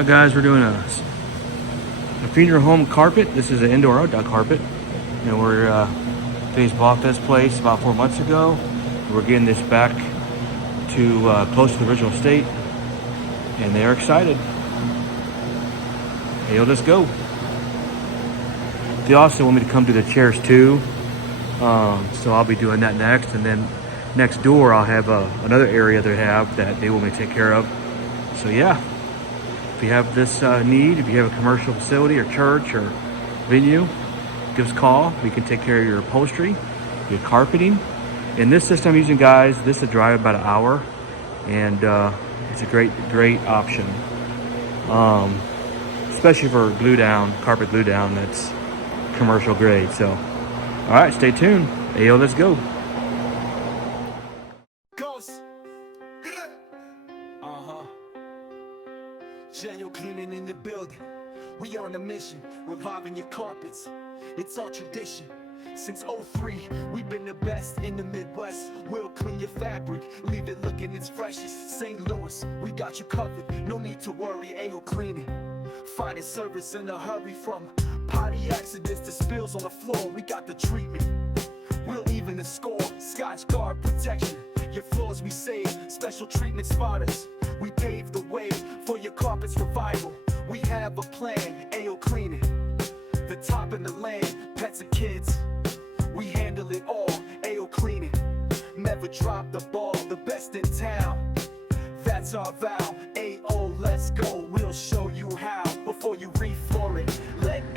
Guys, we're doing a funeral home carpet. This is an indoor outdoor carpet. And we're Phase bought this place about 4 months ago. We're getting this back to close to the original state, and they're excited. Hey, let's go. They also want me to come do the chairs too, so I'll be doing that next. And then next door, I'll have another area they have that they want me to take care of. So yeah, if you have this need, if you have a commercial facility or church or venue, give us a call. We can take care of your upholstery, your carpeting. And this system I'm using, guys, this will drive about an hour, and it's a great option, especially for glue down, carpet glue down that's commercial grade. So, all right, stay tuned. Hey, yo, let's go. General cleaning in the building. We on a mission, reviving your carpets. It's our tradition. Since '03, we've been the best in the Midwest. We'll clean your fabric, leave it looking its freshest. St. Louis, we got you covered. No need to worry, AOCleaning. Finding service in a hurry, from potty accidents to spills on the floor. We got the treatment. We'll even the score. Scotch guard protection. Your floors we save. Special treatment spotters. We pave the way for your carpet's revival. We have a plan, AOCleaning. The top in the land, pets and kids. We handle it all, AOCleaning. Never drop the ball, the best in town. That's our vow, AO, let's go. We'll show you how before you refloor it.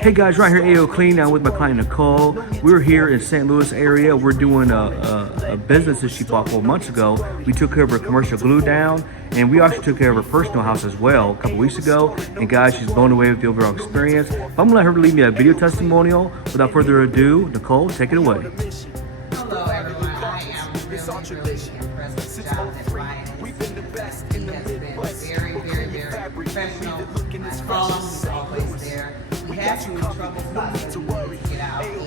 Hey guys, right here at AOClean now with my client Nicole. We're here in St. Louis area. We're doing a business that she bought 4 months ago. We took care of her commercial glue down, and we also took care of her personal house as well a couple weeks ago. And guys, she's blown away with the overall experience. I'm gonna let her leave me a video testimonial. Without further ado, Nicole, take it away. Hello everyone, I am really impressed with the job that Brian has done. He has been very professional. I always there. We had some trouble finding to get out, and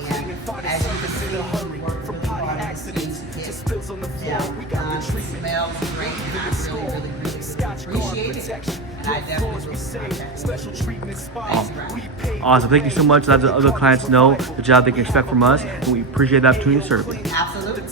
as you can see, we work with accidents to spills on the floor. We got the treatment. Smells great, and I really appreciate it. And I definitely special treatment spots. Awesome. Thank you so much. Let the other clients know the job they can expect from us, and we appreciate the opportunity to serve them. Absolutely.